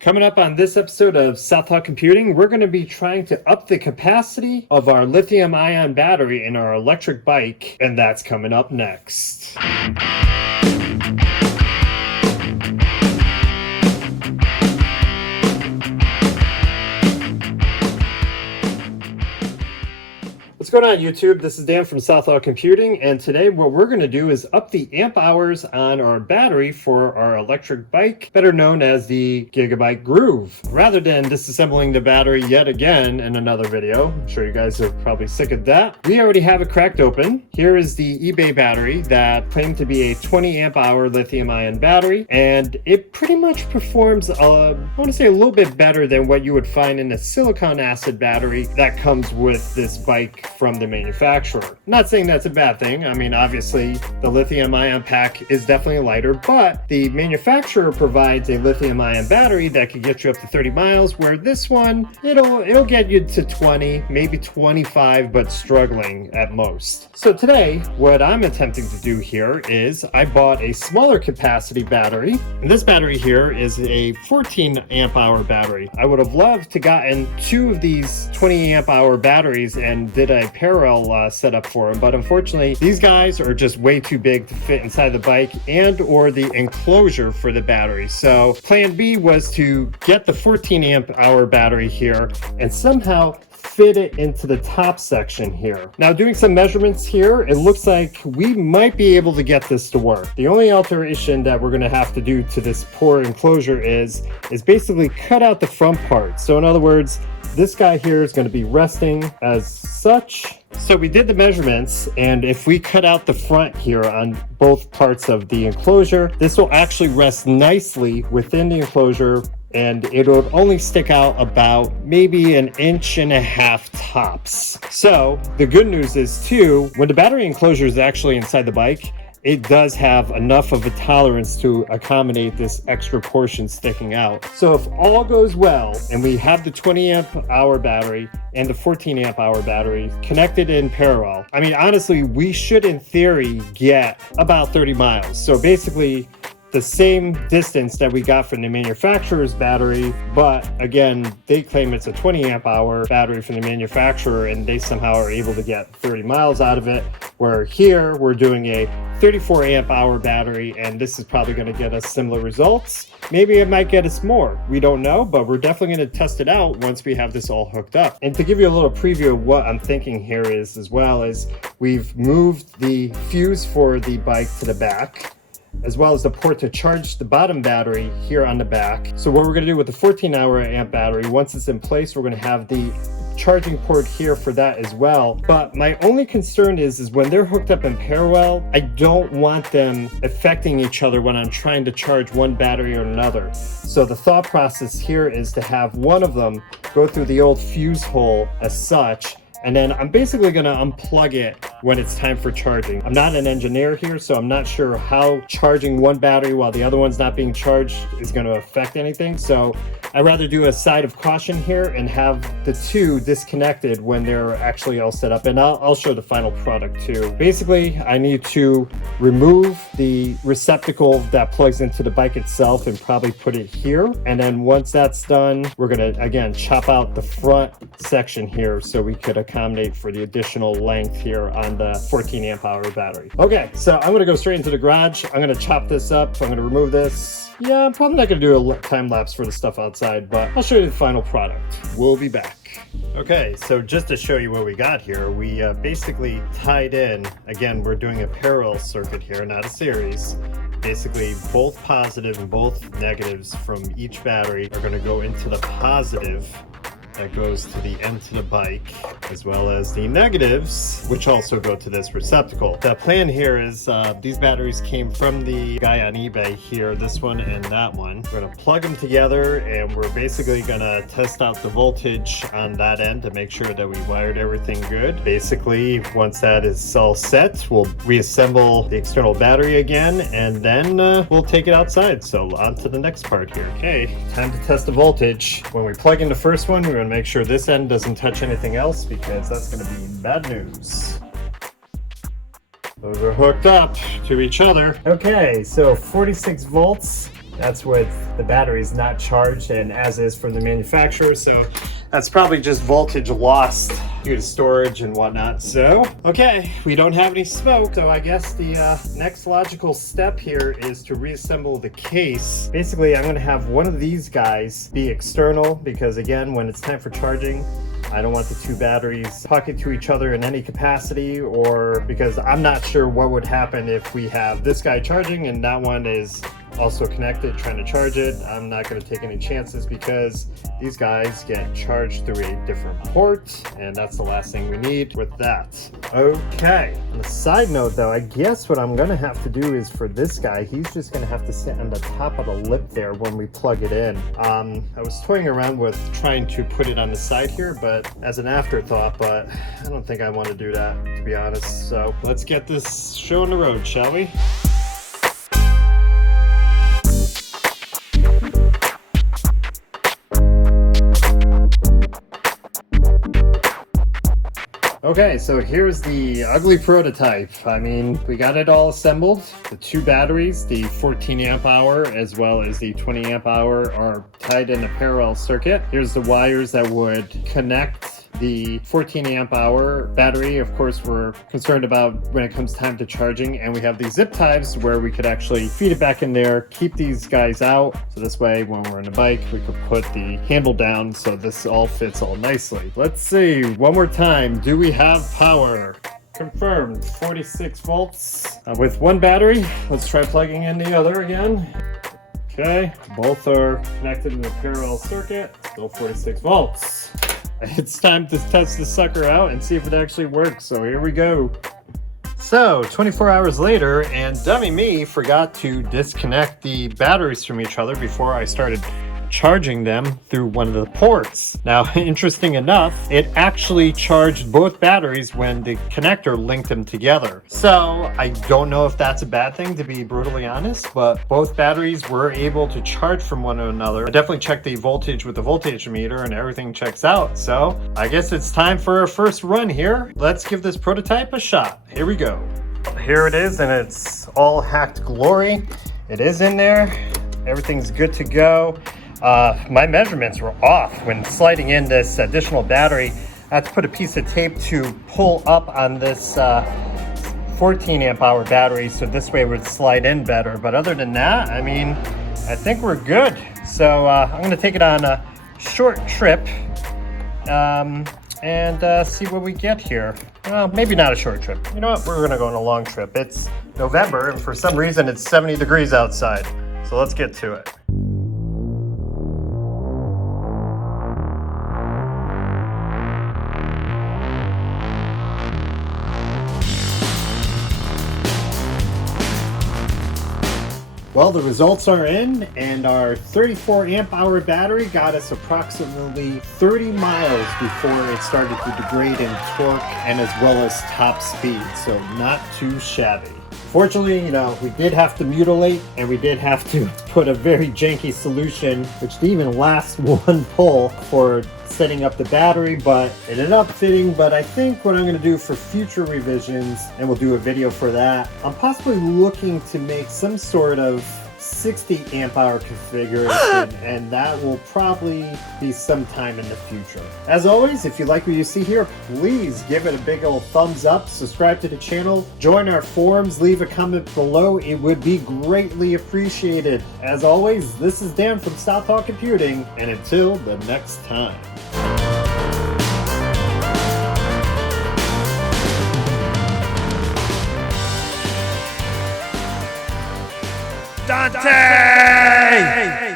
Coming up on this episode of Southpaw Computing, we're going to be trying to up the capacity of our lithium-ion battery in our electric bike, and that's coming up next. What's going on, YouTube? This is Dan from Southpaw Computing, and today what we're going to do is up the amp hours on our battery for our electric bike, better known as the GigaByke Groove. Rather than disassembling the battery yet again in another video, I'm sure you guys are probably sick of that, we already have it cracked open. Here is the eBay battery that claimed to be a 20 amp hour lithium-ion battery, and it pretty much performs, I want to say, a little bit better than what you would find in a silicon acid battery that comes with this bike from the manufacturer. Not saying that's a bad thing. I mean, obviously the lithium ion pack is definitely lighter, but the manufacturer provides a lithium ion battery that can get you up to 30 miles, where this one, it'll get you to 20, maybe 25, but struggling at most. So today, what I'm attempting to do here is I bought a smaller capacity battery, and this battery here is a 14 amp hour battery. I would have loved to gotten two of these 20 amp hour batteries and did a parallel setup for them, but unfortunately these guys are just way too big to fit inside the bike and or the enclosure for the battery. So plan B was to get the 14 amp hour battery here and somehow fit it into the top section here. Now, doing some measurements here, it looks like we might be able to get this to work. The only alteration that we're going to have to do to this poor enclosure is basically cut out the front part. So in other words, this guy here is going to be resting as such. So we did the measurements, and if we cut out the front here on both parts of the enclosure, this will actually rest nicely within the enclosure, and it'll only stick out about maybe 1.5 inches tops. So the good news is too, when the battery enclosure is actually inside the bike, it does have enough of a tolerance to accommodate this extra portion sticking out. So if all goes well and we have the 20 amp hour battery and the 14 amp hour battery connected in parallel, I mean, honestly, we should in theory get about 30 miles. So basically the same distance that we got from the manufacturer's battery, but again, they claim it's a 20 amp hour battery from the manufacturer, and they somehow are able to get 30 miles out of it, where here we're doing a 34 amp hour battery, and this is probably going to get us similar results. Maybe it might get us more, we don't know, but we're definitely going to test it out once we have this all hooked up. And to give you a little preview of what I'm thinking here is, as well as we've moved the fuse for the bike to the back, as well as the port to charge the bottom battery here on the back. So what we're going to do with the 14 hour amp battery, once it's in place, we're going to have the charging port here for that as well. But my only concern is when they're hooked up in parallel, I don't want them affecting each other when I'm trying to charge one battery or another. So the thought process here is to have one of them go through the old fuse hole as such, and then I'm basically going to unplug it when it's time for charging. I'm not an engineer here, so I'm not sure how charging one battery while the other one's not being charged is going to affect anything. So I'd rather do a side of caution here and have the two disconnected when they're actually all set up. And I'll show the final product too. Basically, I need to remove the receptacle that plugs into the bike itself and probably put it here. And then once that's done, we're going to, again, chop out the front section here so we could accommodate for the additional length here on the 14 amp hour battery. Okay, so I'm going to go straight into the garage. I'm going to chop this up. I'm going to remove this. Yeah, I'm probably not going to do a time lapse for the stuff outside, but I'll show you the final product. We'll be back. Okay, so just to show you what we got here, we basically tied in, again, we're doing a parallel circuit here, not a series. Basically, both positive and both negatives from each battery are going to go into the positive that goes to the end of the bike, as well as the negatives, which also go to this receptacle. The plan here is these batteries came from the guy on eBay here, this one and that one. We're gonna plug them together, and we're basically gonna test out the voltage on that end to make sure that we wired everything good. Basically, once that is all set, we'll reassemble the external battery again, and then we'll take it outside. So on to the next part here. Okay, time to test the voltage. When we plug in the first one, we're gonna make sure this end doesn't touch anything else, because that's going to be bad news. Those are hooked up to each other. Okay, so 46 volts That's with the batteries not charged and as is from the manufacturer. So that's probably just voltage lost due to storage and whatnot. So, okay, we don't have any smoke. So I guess the next logical step here is to reassemble the case. Basically, I'm gonna have one of these guys be external because again, when it's time for charging, I don't want the two batteries talking to each other in any capacity, or because I'm not sure what would happen if we have this guy charging and that one is also connected trying to charge it. I'm not going to take any chances because these guys get charged through a different port, and that's the last thing we need with that. Okay, on a side note though, I guess what I'm going to have to do is for this guy, he's just going to have to sit on the top of the lip there when we plug it in. I was toying around with trying to put it on the side here, but as an afterthought, but I don't think I want to do that, to be honest. So let's get this show on the road, shall we? Okay, so here's the ugly prototype. I mean, we got it all assembled. The two batteries, the 14 amp hour as well as the 20 amp hour, are tied in a parallel circuit. Here's the wires that would connect the 14 amp hour battery. Of course, we're concerned about when it comes time to charging, and we have these zip ties where we could actually feed it back in there, keep these guys out, so this way when we're on the bike we could put the handle down so this all fits all nicely. Let's see, one more time, do we have power? Confirmed, 46 volts with one battery. Let's try plugging in the other again. Okay, both are connected in a parallel circuit, still 46 volts. It's time to test this sucker out and see if it actually works, so here we go. So 24 hours later, and dummy me forgot to disconnect the batteries from each other before I started charging them through one of the ports. Now, interesting enough, it actually charged both batteries when the connector linked them together. So I don't know if that's a bad thing, to be brutally honest, but both batteries were able to charge from one another. I definitely checked the voltage with the voltage meter and everything checks out. So I guess it's time for our first run here. Let's give this prototype a shot. Here we go. Here it is in its all hacked glory. It is in there. Everything's good to go. My measurements were off when sliding in this additional battery. I had to put a piece of tape to pull up on this 14 amp hour battery so this way it would slide in better. But other than that, I mean, I think we're good. So I'm going to take it on a short trip and see what we get here. Well, maybe not a short trip. You know what? We're going to go on a long trip. It's November and for some reason it's 70 degrees outside. So let's get to it. Well, the results are in, and our 34 amp hour battery got us approximately 30 miles before it started to degrade in torque and as well as top speed, so not too shabby. Fortunately, you know, we did have to mutilate and we did have to put a very janky solution, which didn't even last one pull, for setting up the battery, but it ended up fitting. But I think what I'm going to do for future revisions, and we'll do a video for that, I'm possibly looking to make some sort of 60 amp hour configuration, and that will probably be sometime in the future. As always, if you like what you see here, please give it a big old thumbs up, subscribe to the channel, join our forums, leave a comment below. It would be greatly appreciated. As always, this is Dan from Southall Computing, and until the next time. Dante!